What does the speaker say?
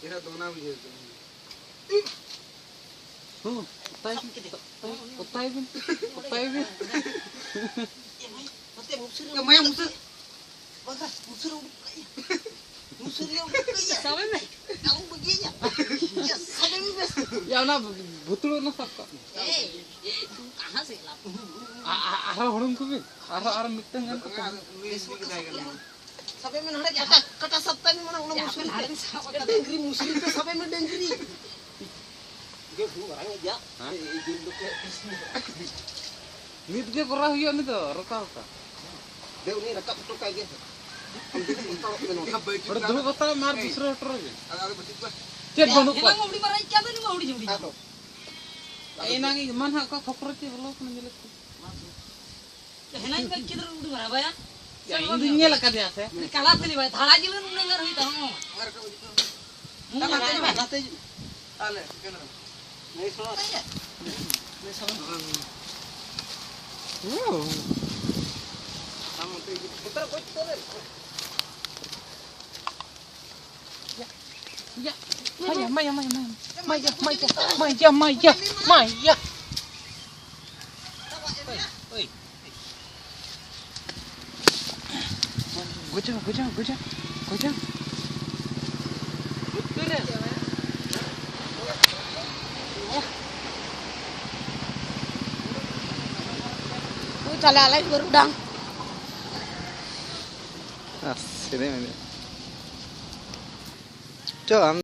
Kira dona biji itu. Oh, otai bin. Ya maya musir. Sabe me? Kamu begini. Ya sabe mi bes. Ya na betul na sakka. कहाँ से ला Ara horong ko bin. Ara mitang kan. Sabe mi nare kata sabta mi mana ulah musir. Kata dengri musir itu sabe mi dengri. Dia dulu orang aja. Nit ge korah hiyo ni to rota. Dia ini rekap betul kayak gitu. Ora dulu kata mar dusra tor ge. Ada betul bah. Chet banuk हिला ko. मोड़ी मराई क्या तो नहीं मोड़ी जोड़ी Atau Enangi man ha ka khopro ti bolo kan jelas. हिला इन में किधर उड़ी मरा भाया Ya ini nyela ka dia se. कला तली भाई थाला जिले उड़ने घर हुई तो mereka begitu. मुंह लगाते भाई Nanti ale, kenapa? Nih soal. Nih soal. Kamu tuh putar putar. Ya. Maya. Goja. Betul ya? चला लाइट बरुडang Sini ini. Coba.